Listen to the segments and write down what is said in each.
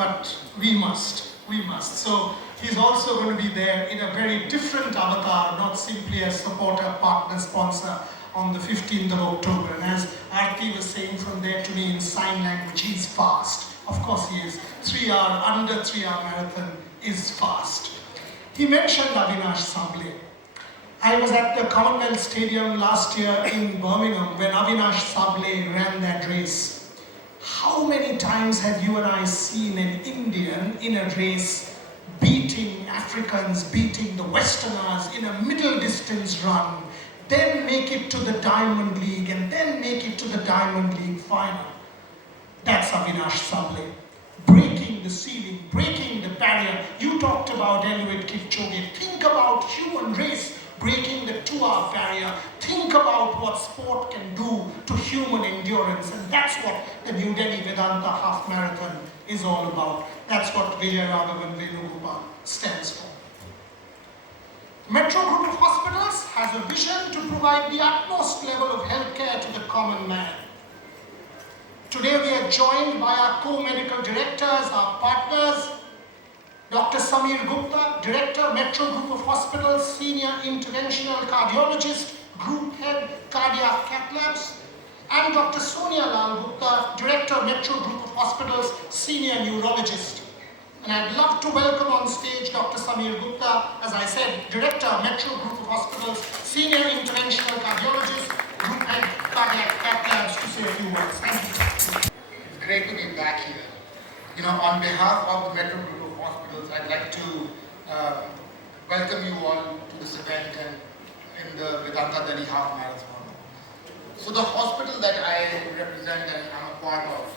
but we must. So he's also going to be there in a very different avatar, not simply as supporter, partner, sponsor on the 15th of October. And as Aarti was saying from there to me in sign language, he's fast. Of course he is. 3 hour, under 3 hour marathon is fast. He mentioned Avinash Sable. I was at the Commonwealth Stadium last year in Birmingham when Avinash Sable ran that race. How many times have you and I seen an Indian in a race beating Africans, beating the Westerners in a middle distance run, then make it to the Diamond League and then make it to the Diamond League final? That's Avinash Sable. Breaking the ceiling, breaking the barrier. You talked about Eliud Kipchoge. Think about human race breaking the 2-hour barrier. Think about what sport can do to human endurance. And that's what the New Delhi Vedanta Half Marathon is all about. That's what Vijayaraghavan Venugopal stands for. Metro Group of Hospitals has a vision to provide the utmost level of healthcare to the common man. Today we are joined by our co-medical directors, our partners, Dr. Samir Gupta, Director, Metro Group of Hospitals, Senior Interventional Cardiologist, Group Head, Cardiac Cath Labs, and Dr. Sonia Lal Gupta, Director, Metro Group of Hospitals, Senior Neurologist. And I'd love to welcome on stage Dr. Samir Gupta, as I said, Director, Metro Group of Hospitals, Senior Interventional Cardiologist, Group Head, Cardiac Cath Labs, to say a few words. Thank you. It's great to be back here. On behalf of the Metro Group of Hospitals, I'd like to welcome you all to this event and in the Vedanta Delhi Half Marathon. So the hospital that I represent and I'm a part of,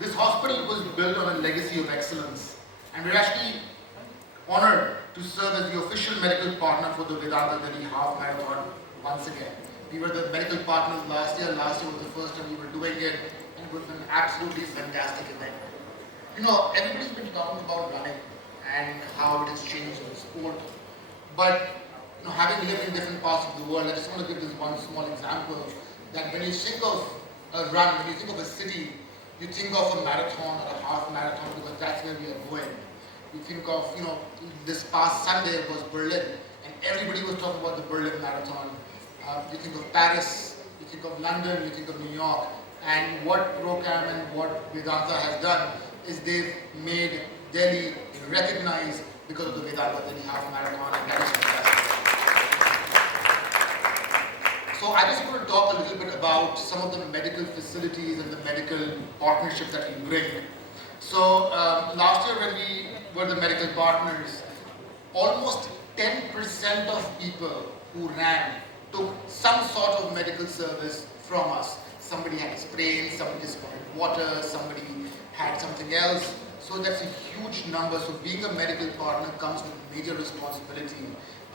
this hospital was built on a legacy of excellence, and we're actually honored to serve as the official medical partner for the Vedanta Delhi Half Marathon once again. We were the medical partners last year. Last year was the first time we were doing it, and it was an absolutely fantastic event. Everybody's been talking about running and how it has changed the sport. But having lived in different parts of the world, I just want to give this one small example that when you think of a run, when you think of a city, you think of a marathon or a half marathon because that's where we are going. You think of, this past Sunday was Berlin and everybody was talking about the Berlin Marathon. You think of Paris, you think of London, you think of New York. And what Procam and what Vedanta has done is they've made Delhi recognized because of the Vedanta Delhi Half Marathon, and that is fantastic. So I just want to talk a little bit about some of the medical facilities and the medical partnerships that we bring. So last year when we were the medical partners, almost 10% of people who ran took some sort of medical service from us. Somebody had a sprain, somebody just wanted water, somebody had something else. So that's a huge number. So being a medical partner comes with major responsibility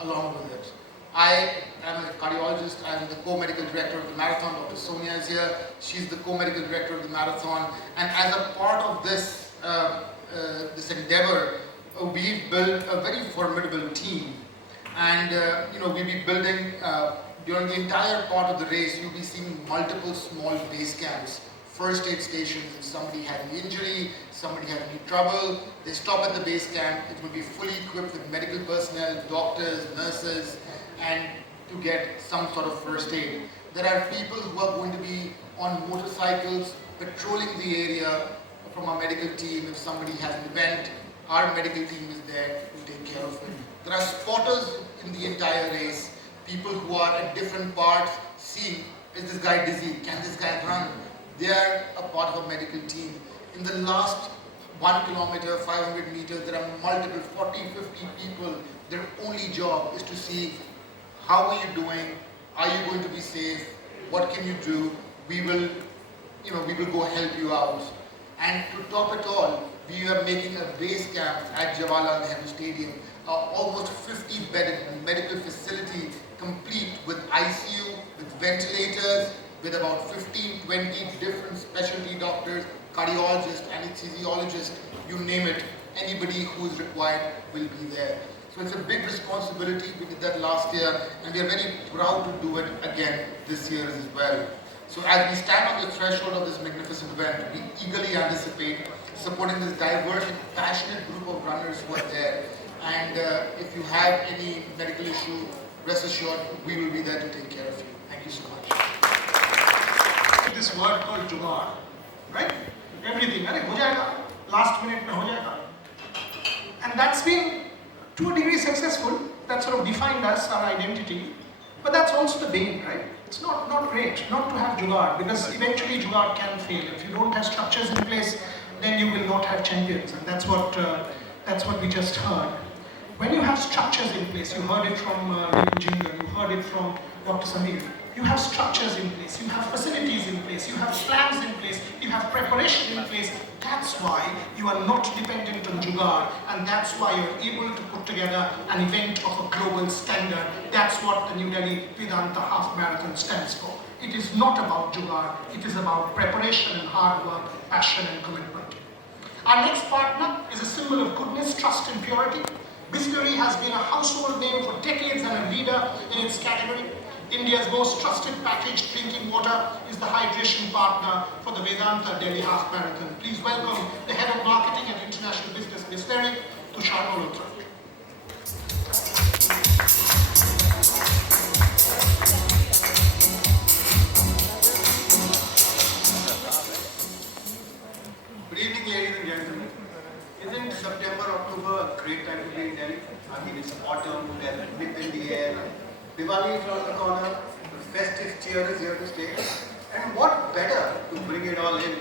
along with it. I am a cardiologist. I am the co-medical director of the marathon. Dr. Sonia is here. She's the co-medical director of the marathon. And as a part of this, this endeavor, we've built a very formidable team. And we'll be building, during the entire part of the race, you'll be seeing multiple small base camps, first aid stations. If somebody had an injury, somebody had any trouble, they stop at the base camp. It will be fully equipped with medical personnel, doctors, nurses, and to get some sort of first aid. There are people who are going to be on motorcycles, patrolling the area from our medical team. If somebody has an event, our medical team is there to take care of it. There are spotters in the entire race, people who are at different parts seeing, is this guy dizzy? Can this guy run? They are a part of a medical team. In the last 1 kilometer, 500 meters, there are multiple, 40, 50 people. Their only job is to see how are you doing? Are you going to be safe? What can you do? We will go help you out. And to top it all, we are making a base camp at Jawaharlal Nehru Stadium, almost 50-bedded medical facility, complete with ICU, with ventilators, with about 15, 20 different specialty doctors, cardiologists, anesthesiologists, you name it. Anybody who is required will be there. So it's a big responsibility. We did that last year, and we are very proud to do it again this year as well. So as we stand on the threshold of this magnificent event, we eagerly anticipate supporting this diverse and passionate group of runners who are there. And if you have any medical issue, rest assured, we will be there to take care of you. Thank you so much. This word called jugaad, right? Everything, अरे हो जाएगा, last minute में हो जाएगा. And that's been, to a degree, successful. That sort of defined us, our identity. But that's also the bane, right? It's not great not to have jugaad, because eventually jugaad can fail. If you don't have structures in place, then you will not have champions, and that's what we just heard. When you have structures in place, you heard it from Jinder, you heard it from Dr. Samir. You have structures in place, you have facilities in place, you have plans in place, you have preparation in place. That's why you are not dependent on jugaad, and that's why you're able to put together an event of a global standard. That's what the New Delhi Vedanta Half Marathon stands for. It is not about jugaad, it is about preparation and hard work, passion and commitment. Our next partner is a symbol of goodness, trust and purity. Bisleri has been a household name for decades and a leader in its category. India's most trusted packaged drinking water is the hydration partner for the Vedanta Delhi Half Marathon. Please welcome the Head of Marketing and International Business, Bisleri, Tushar Malhotra. Good evening, ladies and gentlemen. Isn't September, October a great time to be in Delhi? I mean, it's autumn, there's a nip in the air, Diwali is around the corner, the festive cheer is here to stay. And what better to bring it all in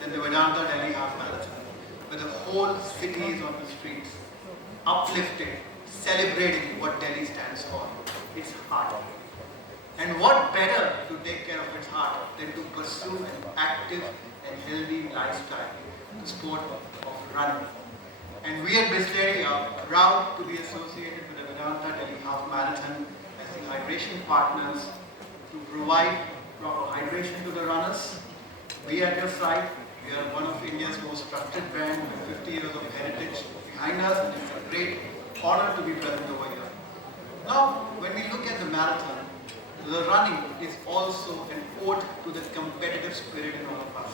than the Vedanta Delhi Half Marathon, where the whole city is on the streets, uplifted, celebrating what Delhi stands for, its heart. And what better to take care of its heart than to pursue an active and healthy lifestyle, the sport of running. And we at Bisleri are proud to be associated with the Vedanta Delhi Half Marathon as the hydration partners to provide proper hydration to the runners. We at your side, we are one of India's most trusted brands with 50 years of heritage behind us, and it's a great honor to be present over here. Now, when we look at the marathon, the running is also an ode to the competitive spirit in all of us.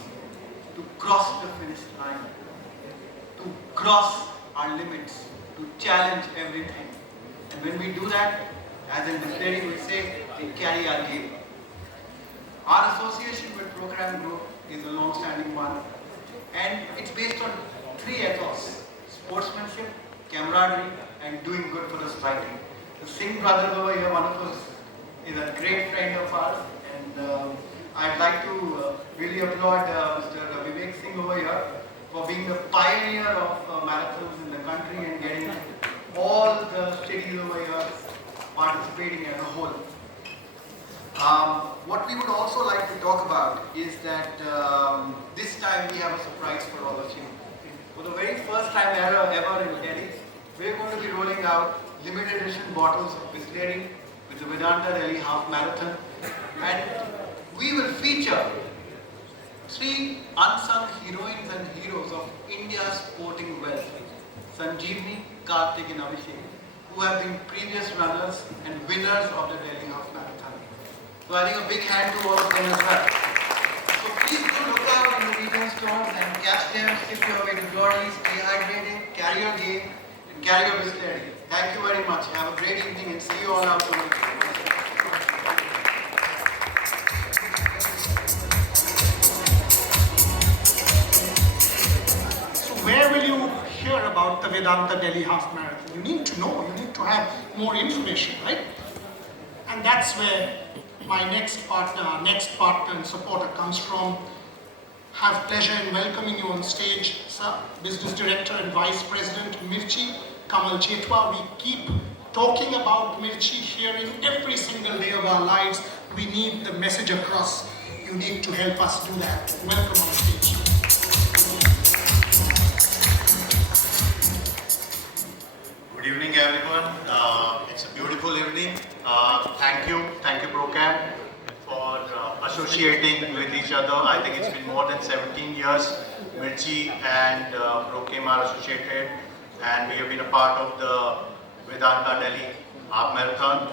To cross the finish line, to cross our limits, to challenge everything. And when we do that, as in Bisleri we say, we carry our game. Our association with Program Group is a long-standing one, and it's based on three ethos: sportsmanship, camaraderie, and doing good for the society. The Singh brothers over here, one of us, is a great friend of ours, and I'd like to really applaud Mr. Vivek Singh over here for being the pioneer of marathons in the country and getting all the cities over here participating as a whole. What we would also like to talk about is that this time we have a surprise for all of you. For the very first time ever in Delhi, we're going to be rolling out limited edition bottles of Bisleri with the Vedanta Delhi Half Marathon, and we will feature three unsung heroines and heroes of India's sporting wealth: Sanjeevni, Karthik and Abhishek, who have been previous runners and winners of the Delhi Half Marathon. So I think a big hand to all of them as well. So please do look out on the weekend stones and catch them, sip your way to glory, stay hydrated, carry your game, and carry your Bisleri. Thank you very much. Have a great evening and see you all out tomorrow. Where will you hear about the Vedanta Delhi Half Marathon? You need to know, you need to have more information, right? And that's where my next partner and supporter comes from. Have pleasure in welcoming you on stage, sir, Business Director and Vice President, Mirchi, Kamal Chetwa. We keep talking about Mirchi here in every single day of our lives. We need the message across. You need to help us do that. Welcome on stage. Good evening, everyone. It's a beautiful evening. Thank you, Procam, for associating with each other. I think it's been more than 17 years. Mirchi and Procam are associated, and we have been a part of the Vedanta Delhi Half Marathon.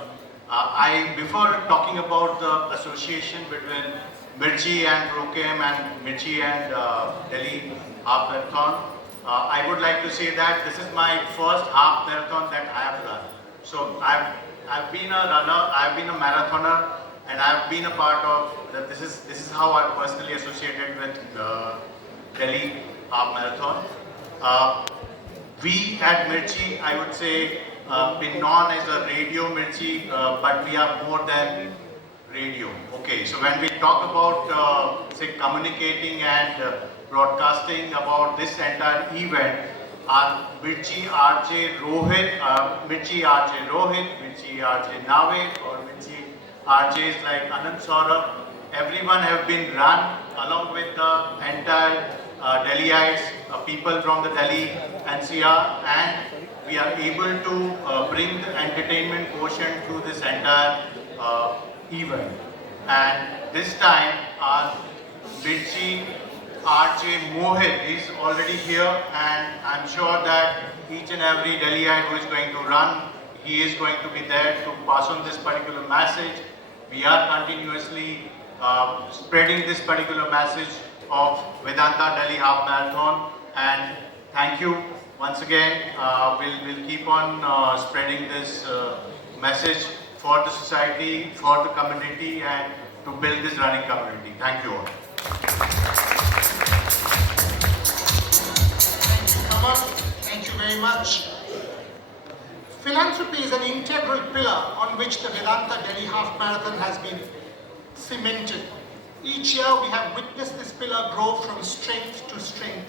Before talking about the association between Mirchi and Procam and Mirchi and Delhi Half Marathon. I would like to say that this is my first half marathon that I have run. So I've been a runner, I've been a marathoner, and I've been a part of this is how I'm personally associated with Delhi Half Marathon. We at Mirchi, I would say, been known as a radio Mirchi, but we are more than radio. Okay, so when we talk about say communicating and broadcasting about this entire event, our Mirchi RJ Rohit, Mirchi RJ Nave, or Mirchi RJs like Anand Saurabh, everyone have been run along with the entire Delhiites, people from the Delhi NCR, and we are able to bring the entertainment quotient to this entire event. And this time our Mirchi RJ Mohit is already here, and I'm sure that each and every Delhiite who is going to run, he is going to be there to pass on this particular message. We are continuously spreading this particular message of Vedanta Delhi Half Marathon, and thank you once again. We'll keep on spreading this message for the society, for the community, and to build this running community. Thank you all. Thank you very much. Philanthropy is an integral pillar on which the Vedanta Delhi Half Marathon has been cemented. Each year we have witnessed this pillar grow from strength to strength.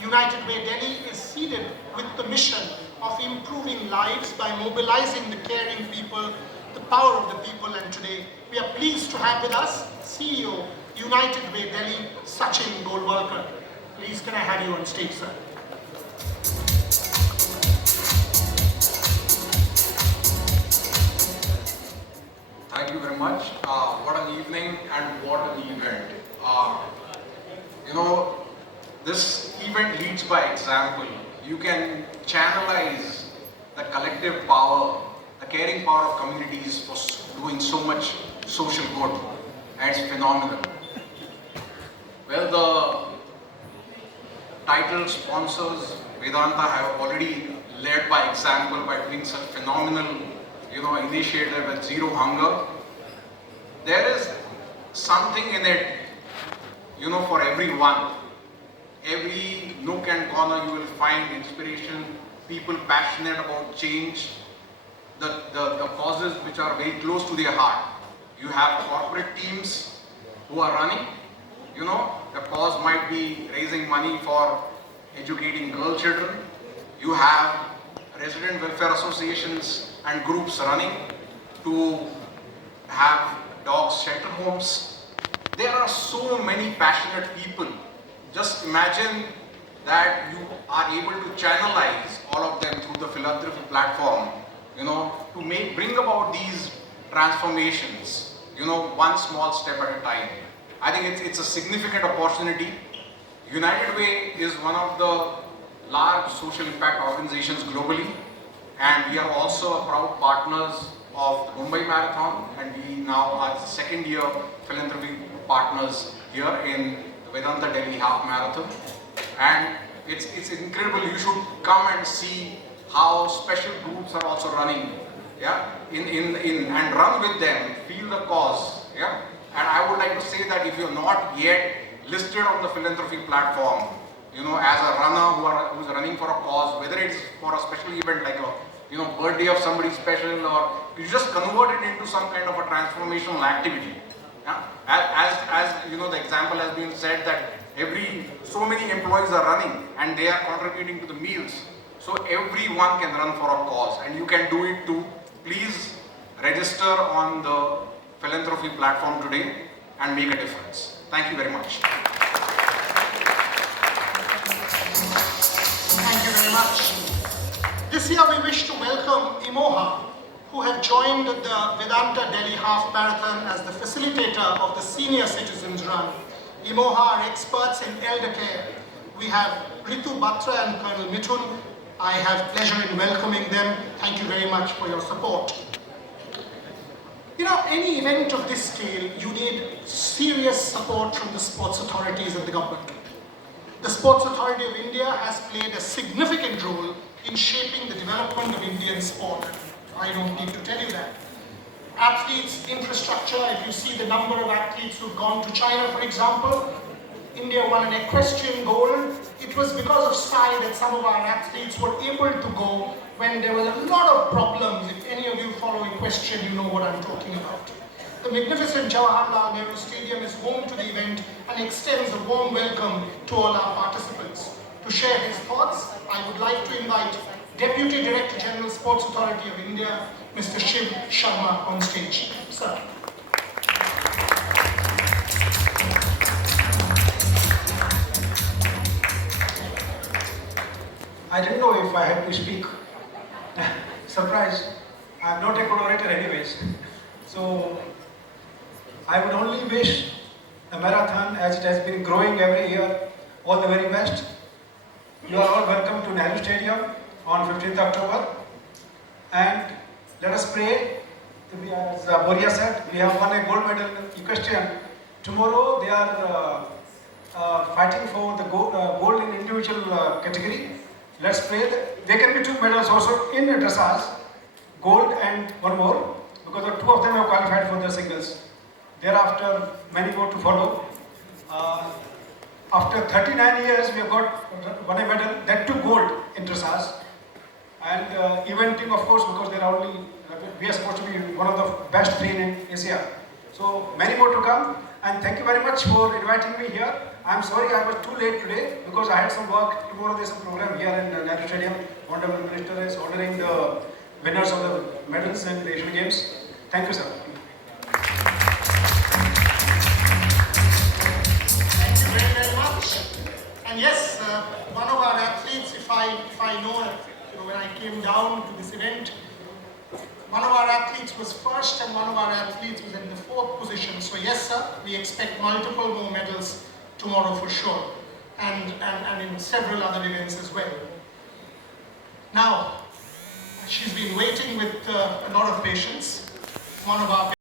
United Way Delhi is seeded with the mission of improving lives by mobilizing the caring people, the power of the people, and today we are pleased to have with us CEO, United Way Delhi, Sachin Golwalkar. Please can I have you on stage, sir? Thank you very much. What an evening and what an event. This event leads by example. You can channelize the collective power, the caring power of communities for doing so much social good, and it's phenomenal. Well, the title sponsors Vedanta have already led by example by doing such phenomenal initiative with Zero Hunger. There is something in it, for everyone. Every nook and corner you will find inspiration, people passionate about change, the causes which are very close to their heart. You have corporate teams who are running, the cause might be raising money for educating girl children. You have resident welfare associations and groups running to have dogs shelter homes. There are so many passionate people. Just imagine that you are able to channelize all of them through the philanthropy platform, to bring about these transformations, one small step at a time. I think it's a significant opportunity. United Way is one of the large social impact organizations globally, and we are also proud partners of the Mumbai Marathon, and we now are the second year philanthropy partners here in the Vedanta Delhi Half Marathon. And it's incredible. You should come and see how special groups are also running, and run with them, feel the cause, And I would like to say that if you're not yet listed on the philanthropy platform, as a runner who's running for a cause, whether it's for a special event like a birthday of somebody special, or you just convert it into some kind of a transformational activity. As the example has been said that so many employees are running and they are contributing to the meals. So everyone can run for a cause, and you can do it too. Please register on the philanthropy platform today and make a difference. Thank you very much. Thank you very much. This year we wish to welcome Imoha, who have joined the Vedanta Delhi Half Marathon as the facilitator of the Senior Citizens Run. Imoha are experts in elder care. We have Ritu Batra and Colonel Mithun. I have pleasure in welcoming them. Thank you very much for your support. You know, any event of this scale, you need serious support from the sports authorities and the government. The Sports Authority of India has played a significant role in shaping the development of Indian sport. I don't need to tell you that. Athletes, infrastructure, if you see the number of athletes who've gone to China, for example, India won an equestrian gold. It was because of SAI that some of our athletes were able to go when there was a lot of problems. If any of you follow equestrian, you know what I'm talking about. The magnificent Jawaharlal Nehru Stadium is home to the event and extends a warm welcome to all our participants. To share his thoughts, I would like to invite Deputy Director General Sports Authority of India, Mr. Shiv Sharma on stage. Sir. I didn't know if I had to speak. Surprise, I'm not a good orator anyways. So I would only wish the marathon, as it has been growing every year, all the very best. You are all welcome to Nehru Stadium on 15th October. And let us pray. As Boria said, we have won a gold medal in equestrian. Tomorrow they are fighting for the gold in individual category. Let's pray that there can be 2 medals also in dressage, gold and one more, because the 2 of them have qualified for the singles. Thereafter, many more to follow. After 39 years, we have won a medal, that too gold in dressage. And eventing, of course, because we are supposed to be one of the best 3 in Asia. So many more to come. And thank you very much for inviting me here. I'm sorry I was too late today because I had some work. Tomorrow there's a program here in Nehru Stadium. Honorable Minister is honoring the winners of the medals in the Asian Games. Thank you, sir. Thank you very, very much. And yes, one of our athletes, if I know, when I came down to this event, one of our athletes was first and one of our athletes was in the 4th position. So yes, sir, we expect multiple more medals tomorrow for sure, and in several other events as well. Now, she's been waiting with a lot of patience. One of our